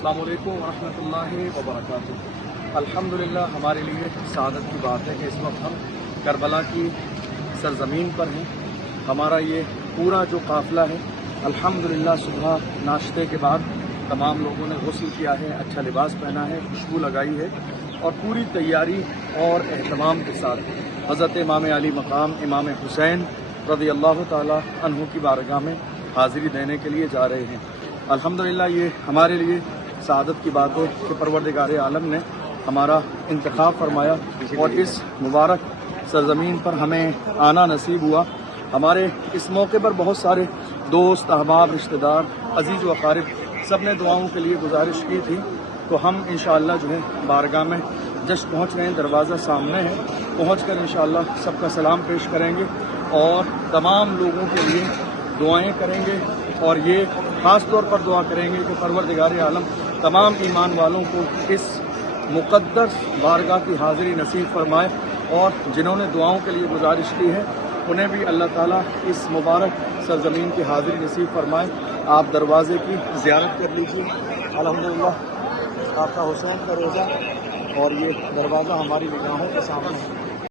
السلام علیکم ورحمۃ اللہ وبرکاتہ۔ الحمدللہ ہمارے لیے سعادت کی بات ہے کہ اس وقت ہم کربلا کی سرزمین پر ہیں۔ ہمارا یہ پورا جو قافلہ ہے الحمدللہ صبح ناشتے کے بعد تمام لوگوں نے غسل کیا ہے، اچھا لباس پہنا ہے، خوشبو لگائی ہے اور پوری تیاری اور اہتمام کے ساتھ حضرت امام علی مقام امام حسین رضی اللہ تعالی عنہ کی بارگاہ میں حاضری دینے کے لیے جا رہے ہیں۔ الحمدللہ یہ ہمارے لیے سعادت کی بات ہے کہ پروردگار عالم نے ہمارا انتخاب فرمایا اور اس مبارک سرزمین پر ہمیں آنا نصیب ہوا۔ ہمارے اس موقع پر بہت سارے دوست، احباب، رشتہ دار، عزیز و اقارب سب نے دعاؤں کے لیے گزارش کی تھی، تو ہم انشاءاللہ جو ہے بارگاہ میں جسٹ پہنچ رہے ہیں، دروازہ سامنے ہے، پہنچ کر انشاءاللہ سب کا سلام پیش کریں گے اور تمام لوگوں کے لیے دعائیں کریں گے اور یہ خاص طور پر دعا کریں گے کہ پروردگار عالم تمام ایمان والوں کو اس مقدس بارگاہ کی حاضری نصیب فرمائے، اور جنہوں نے دعاؤں کے لیے گزارش کی ہے انہیں بھی اللہ تعالیٰ اس مبارک سرزمین کی حاضری نصیب فرمائے۔ آپ دروازے کی زیارت کر لیجیے۔ الحمدللہ آقا حسین کا روزہ اور یہ دروازہ ہماری نگاہوں کے سامنے ہے۔